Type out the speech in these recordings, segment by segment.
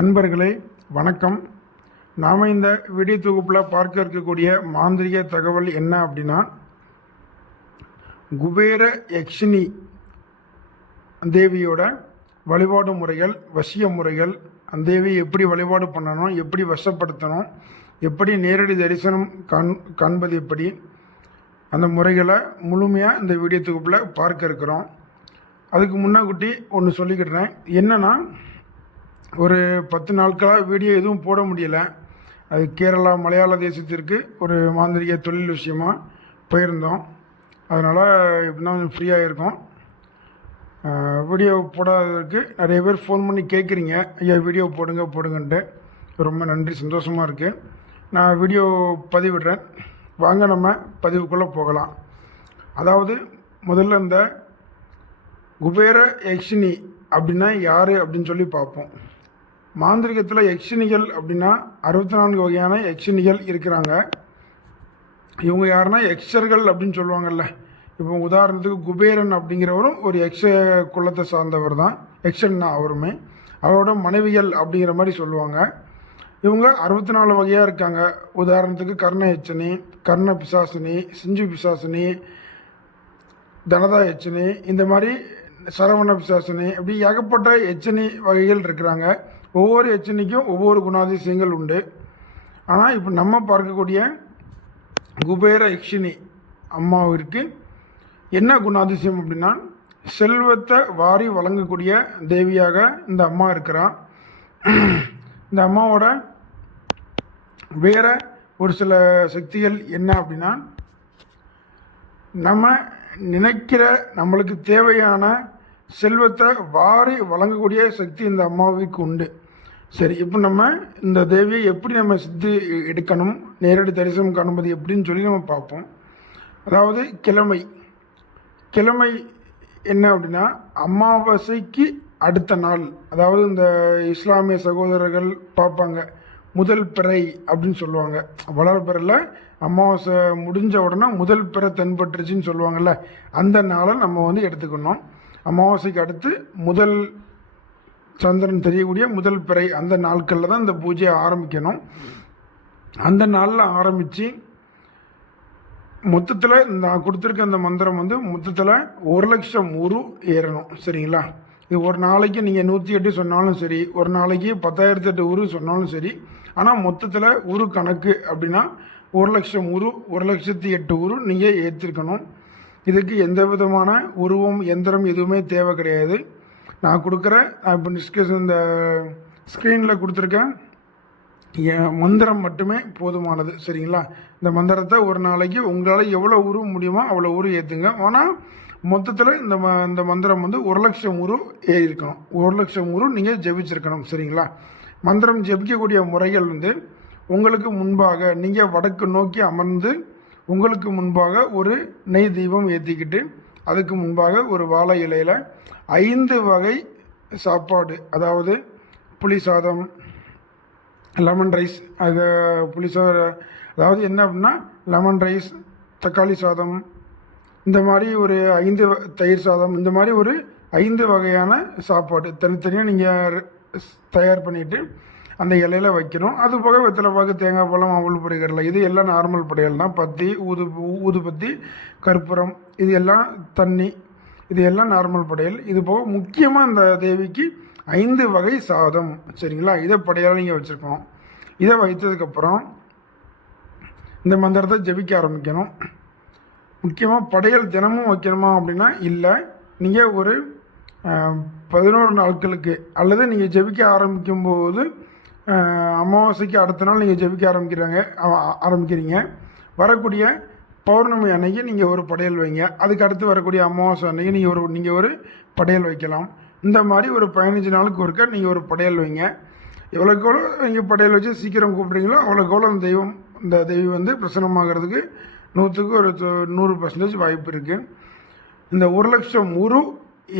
அன்பர்களே வணக்கம். நாம் இந்த வீடியோ தொகுப்பில் பார்க்க இருக்கக்கூடிய மாந்திரிக தகவல் என்ன அப்படின்னா குபேர யக்ஷினி தேவியோட வழிபாடு முறைகள் வசிய முறைகள் அந்த தேவியை எப்படி வழிபாடு பண்ணணும் எப்படி வசப்படுத்தணும் எப்படி நேரடி தரிசனம் காண் காண்பது எப்படி அந்த முறைகளை முழுமையாக இந்த வீடியோ தொகுப்பில் பார்க்க இருக்கிறோம். அதுக்கு முன்னாக்குட்டி ஒன்று சொல்லிக்கிட்டுறேன் என்னென்னா ஒரு பத்து நாட்களாக வீடியோ எதுவும் போட முடியல. அது கேரளா மலையாள தேசத்திற்கு ஒரு மாந்திரிக தொழில் விஷயமாக போயிருந்தோம். அதனால் இப்படின்னா கொஞ்சம் ஃப்ரீயாக இருக்கோம். வீடியோ போடாததற்கு நிறைய பேர் ஃபோன் பண்ணி கேட்குறீங்க ஐயா வீடியோ போடுங்க போடுங்கன்ட்டு. ரொம்ப நன்றி சந்தோஷமாக இருக்குது நான் வீடியோ பதிவிடுறேன். வாங்க நம்ம பதிவுக்குள்ளே போகலாம். அதாவது முதல்ல இந்த குபேர யக்ஷினி அப்படின்னா யார் அப்படின்னு சொல்லி பார்ப்போம். மாந்திரிகத்தில் யக்ஷினிகள் அப்படின்னா அறுபத்தி நான்கு வகையான யக்ஷினிகள் இருக்கிறாங்க. இவங்க யாருன்னா யக்ஷர்கள் அப்படின்னு சொல்லுவாங்கல்ல. இப்போ உதாரணத்துக்கு குபேரன் அப்படிங்கிறவரும் ஒரு யக்ஷ குலத்தை சார்ந்தவர் தான். யக்ஷன் தான் அவருமே. அவரோட மனைவிகள் அப்படிங்கிற மாதிரி சொல்லுவாங்க. இவங்க அறுபத்தி நாலு வகையாக இருக்காங்க. உதாரணத்துக்கு கர்ண யட்சனி கர்ண பிசாசினி சிஞ்சு பிசாசினி தனதா எச்சனி இந்த மாதிரி சரவண பிசாசனி இப்படி ஏகப்பட்ட எச்சனி வகைகள் இருக்கிறாங்க. ஒவ்வொரு எச்சனிக்கும் ஒவ்வொரு குணாதிசயங்கள் உண்டு. ஆனால் இப்போ நம்ம பார்க்கக்கூடிய குபேர யக்ஷினி அம்மாவிற்கு என்ன குணாதிசயம் அப்படின்னா செல்வத்தை வாரி வழங்கக்கூடிய தேவியாக இந்த அம்மா இருக்கிறான் இந்த அம்மாவோட வேற ஒரு சில சக்திகள் என்ன அப்படின்னா நம்ம நினைக்கிற நம்மளுக்கு தேவையான செல்வத்தை வாரி வழங்கக்கூடிய சக்தி இந்த அம்மாவுக்கு உண்டு. சரி இப்போ நம்ம இந்த தேவியை எப்படி நம்ம சித்து எடுக்கணும் நேரடி தரிசனம் காணும்போது எப்படின்னு சொல்லி நம்ம பார்ப்போம். அதாவது கிழமை. கிழமை என்ன அப்படின்னா அமாவாசைக்கு அடுத்த நாள். அதாவது இந்த இஸ்லாமிய சகோதரர்கள் பார்ப்பாங்க முதல் பிறை அப்படின்னு சொல்லுவாங்க. வளர்பிறையில் அமாவாசை முடிஞ்ச உடனே முதல் பிறை தென்பட்டுருச்சுன்னு சொல்லுவாங்கள்ல அந்த நாளை நம்ம வந்து எடுத்துக்கணும். அமாவாசைக்கு அடுத்து முதல் சந்திரன் தெரியக்கூடிய முதல் பிறை அந்த நாட்களில் தான் இந்த பூஜையை ஆரம்பிக்கணும். அந்த நாளில் ஆரம்பித்து மொத்தத்தில் நான் கொடுத்துருக்க அந்த மந்திரம் வந்து மொத்தத்தில் ஒரு லட்சம் உரு ஏறணும். சரிங்களா? இது ஒரு நாளைக்கு நீங்கள் நூற்றி எட்டு சொன்னாலும் சரி ஒரு நாளைக்கு பத்தாயிரத்தி எட்டு உரு சொன்னாலும் சரி ஆனால் மொத்தத்தில் உரு கணக்கு அப்படின்னா ஒரு லட்சம் உரு ஒரு லட்சத்தி எட்டு உரு நீங்கள் ஏற்றிருக்கணும் இதுக்கு எந்த விதமான உருவம் எந்திரம் எதுவுமே தேவை கிடையாது. நான் கொடுக்குறேன். நான் இப்போ டிஸ்கஷன் இந்த ஸ்க்ரீனில் கொடுத்துருக்கேன். என் மந்திரம் மட்டுமே போதுமானது சரிங்களா? இந்த மந்திரத்தை ஒரு நாளைக்கு உங்களால் எவ்வளோ உருவ முடியுமோ அவ்வளோ உரு ஏற்றுங்க ஆனால் மொத்தத்தில் இந்த ம இந்த மந்திரம் வந்து ஒரு லட்சம் உரு ஏறியிருக்கணும் ஒரு லட்சம் உரு நீங்கள் ஜெபிச்சிருக்கணும் சரிங்களா? மந்திரம் ஜெபிக்கக்கூடிய முறைகள் வந்து உங்களுக்கு முன்பாக நீங்கள் வடக்கு நோக்கி அமர்ந்து உங்களுக்கு முன்பாக ஒரு நெய் தீபம் ஏற்றிக்கிட்டு அதுக்கு முன்பாக ஒரு வாழை இலையில் ஐந்து வகை சாப்பாடு. அதாவது புளி சாதம் லெமன் ரைஸ் அது புளி சாதம் அதாவது என்ன அப்படின்னா லெமன் ரைஸ் தக்காளி சாதம் இந்த மாதிரி ஒரு ஐந்து தயிர் சாதம் இந்த மாதிரி ஒரு ஐந்து வகையான சாப்பாடு. தனித்தனியாக நீங்கள் தயார் பண்ணிவிட்டு அந்த இலையில வைக்கணும். அது போக வெத்தலை பாக்கு தேங்காய் பழம் அவள் பொரிகடலை இது எல்லாம் நார்மல் பொடிகள் தான். பத்தி ஊது ஊதுபத்தி கற்பூரம் இது எல்லாம் தண்ணி இது எல்லாம் நார்மல் படையல். இது போக முக்கியமாக இந்த தேவிக்கு ஐந்து வகை சாதம். சரிங்களா? இதை படையலாக நீங்கள் வச்சுருக்கணும். இதை வைத்ததுக்கப்புறம் இந்த மந்திரத்தை ஜெபிக்க ஆரம்பிக்கணும். முக்கியமாக படையல் தினமும் வைக்கணுமா அப்படின்னா இல்லை. நீங்கள் ஒரு பதினோரு நாட்களுக்கு அல்லது நீங்கள் ஜெபிக்க ஆரம்பிக்கும் போது அமாவாசைக்கு அடுத்த நாள் நீங்கள் ஜெபிக்க ஆரம்பிக்கிறாங்க ஆரம்பிக்கிறீங்க. வரக்கூடிய பௌர்ணமி அன்னைக்கு நீங்கள் ஒரு படையல் வைங்க. அதுக்கு அடுத்து வரக்கூடிய அமாவாசை அன்னைக்கு நீங்கள் ஒரு நீங்கள் ஒரு படையல் வைக்கலாம். இந்த மாதிரி ஒரு பதினஞ்சு நாளுக்கு ஒருக்க நீங்கள் ஒரு படையல் வைங்க. எவ்வளோக்கு எவ்வளோ நீங்கள் படையல் வச்சு சீக்கிரம் கூப்பிட்றீங்களோ அவ்வளோக்கு எவ்வளோ அந்த தெய்வம் இந்த தெய்வம் வந்து பிரசனமாகிறதுக்கு நூற்றுக்கு ஒரு நூறு பர்சன்டேஜ் வாய்ப்பு இருக்குது இந்த ஒரு லட்சம் உரு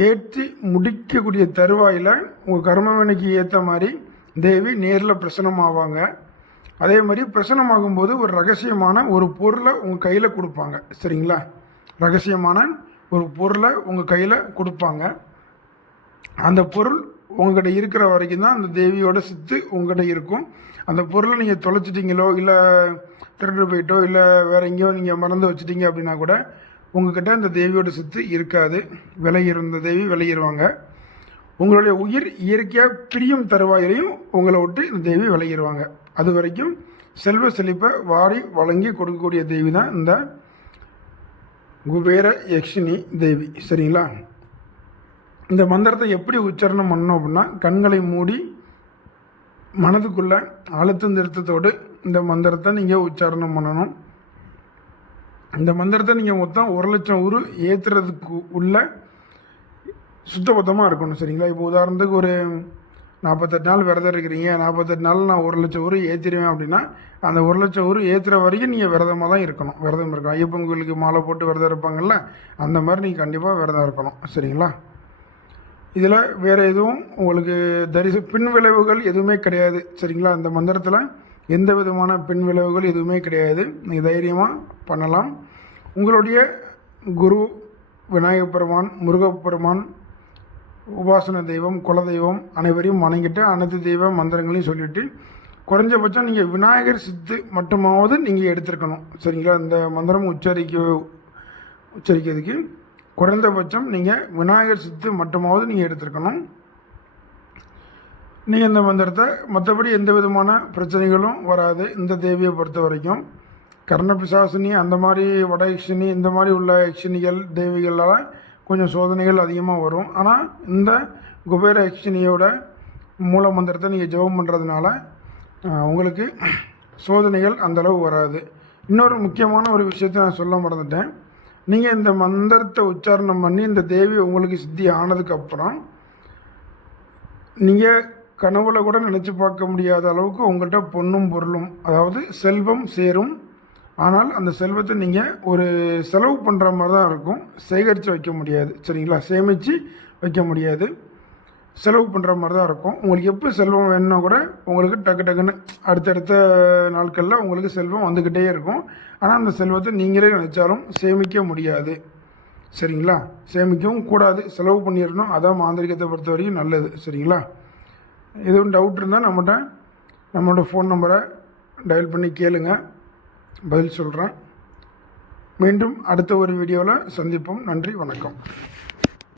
ஏற்றி முடிக்கக்கூடிய தருவாயில் உங்கள் கர்மவினைக்கு ஏற்ற மாதிரி தேவி நேரில் பிரசனமாவாங்க அதே மாதிரி பிரசனமாகும்போது ஒரு ரகசியமான ஒரு பொருளை உங்கள் கையில் கொடுப்பாங்க. சரிங்களா? ரகசியமான ஒரு பொருளை உங்கள் கையில் கொடுப்பாங்க. அந்த பொருள் உங்கள்கிட்ட இருக்கிற வரைக்கும் தான் அந்த தேவியோட சித்து உங்ககிட்ட இருக்கும். அந்த பொருளை நீங்கள் தொலைச்சிட்டிங்களோ இல்லை திருட்டு போயிட்டோ இல்லை வேற எங்கேயோ நீங்கள் மறந்து வச்சிட்டிங்க அப்படின்னா கூட உங்ககிட்ட அந்த தேவியோட சித்து இருக்காது. விலகிரும் இருந்த தேவி விலகிடுவாங்க உங்களுடைய உயிர் இயற்கையாக பிரியும் தருவாயிலையும் உங்களை விட்டு இந்த தேவி விலகிடுவாங்க அது வரைக்கும் செல்வ செழிப்பை வாரி வழங்கி கொடுக்கக்கூடிய தேவி தான் இந்த குபேர யக்ஷினி தேவி. சரிங்களா? இந்த மந்திரத்தை எப்படி உச்சாரணம் பண்ணணும் அப்படின்னா கண்களை மூடி மனதுக்குள்ள அழுத்தம் திருத்தத்தோடு இந்த மந்திரத்தை நீங்கள் உச்சாரணம் பண்ணணும். இந்த மந்திரத்தை நீங்கள் மொத்தம் ஒரு லட்சம் உரு ஏற்றுறதுக்கு உள்ள சுத்தபத்தமாக இருக்கணும் சரிங்களா? இப்போ உதாரணத்துக்கு ஒரு நாற்பத்தெட்டு நாள் விரதம் இருக்கிறீங்க. நாற்பத்தெட்டு நாள் நான் ஒரு லட்சம் ஊர் ஏற்றிடுவேன் அப்படின்னா அந்த ஒரு லட்சம் ஊர் ஏற்றுற வரைக்கும் நீங்கள் விரதமாக தான் இருக்கணும். விரதம் இருக்கணும். ஐயப்பன் கோயிலுக்கு மாலை போட்டு விரதம் இருப்பாங்கல்ல அந்த மாதிரி நீங்கள் கண்டிப்பாக விரதம் இருக்கணும் சரிங்களா? இதில் வேறு எதுவும் உங்களுக்கு தரிசு பின் விளைவுகள் எதுவுமே கிடையாது சரிங்களா? அந்த மந்திரத்தில் எந்த விதமான பின் விளைவுகள் எதுவுமே கிடையாது. நீங்கள் தைரியமாக பண்ணலாம். உங்களுடைய குரு விநாயகப் பெருமான் முருகப்பெருமான் உபாசன தெய்வம் குலதெய்வம் அனைவரையும் வணங்கிட்டு அனைத்து தெய்வ மந்திரங்களையும் சொல்லிவிட்டு குறைஞ்சபட்சம் நீங்கள் விநாயகர் சித்து மட்டுமாவது நீங்கள் எடுத்திருக்கணும். சரிங்களா? இந்த மந்திரம் உச்சரிக்க உச்சரிக்கிறதுக்கு குறைந்தபட்சம் நீங்கள் விநாயகர் சித்து மட்டுமாவது நீங்கள் எடுத்திருக்கணும். நீங்கள் இந்த மந்திரத்தை மற்றபடி எந்த விதமான பிரச்சனைகளும் வராது. இந்த தேவியை பொறுத்த வரைக்கும். கர்ணபிசாசினி அந்த மாதிரி வட யக்ஷினி இந்த மாதிரி உள்ள யக்ஷினிகள் தேவிகளால் கொஞ்சம் சோதனைகள் அதிகமாக வரும். ஆனால் இந்த குபேர யக்ஷினியோட மூல மந்திரத்தை நீங்கள் ஜெபம் பண்ணுறதுனால உங்களுக்கு சோதனைகள் அந்தளவு வராது. இன்னொரு முக்கியமான ஒரு விஷயத்தை நான் சொல்ல மறந்துட்டேன். நீங்கள் இந்த மந்திரத்தை உச்சாரணம் பண்ணி இந்த தேவி உங்களுக்கு சித்தி ஆனதுக்கப்புறம் நீங்கள் கனவுல கூட நினச்சி பார்க்க முடியாத அளவுக்கு உங்கள்கிட்ட பொண்ணும் பொருளும் அதாவது செல்வம் சேரும். ஆனால் அந்த செல்வத்தை நீங்கள் ஒரு செலவு பண்ணுற மாதிரி தான் இருக்கும். சேகரித்து வைக்க முடியாது. சரிங்களா? சேமித்து வைக்க முடியாது. செலவு பண்ணுற மாதிரி தான் இருக்கும். உங்களுக்கு எப்போ செல்வம் வேணும்னா கூட உங்களுக்கு டக்கு டக்குன்னு அடுத்தடுத்த நாட்களில் உங்களுக்கு செல்வம் வந்துக்கிட்டே இருக்கும். ஆனால் அந்த செல்வத்தை நீங்களே நினச்சாலும் சேமிக்க முடியாது. சரிங்களா? சேமிக்கவும் கூடாது. செலவு பண்ணிடணும். அதான் மாந்திரிகத்தை பொறுத்த வரைக்கும் நல்லது. சரிங்களா? எதுவும் டவுட் இருந்தால் நம்மகிட்ட நம்மளோட ஃபோன் நம்பரை டயல் பண்ணி கேளுங்கள் பதில் சொல்கிறேன் மீண்டும் அடுத்த ஒரு வீடியோவில் சந்திப்போம். நன்றி வணக்கம்.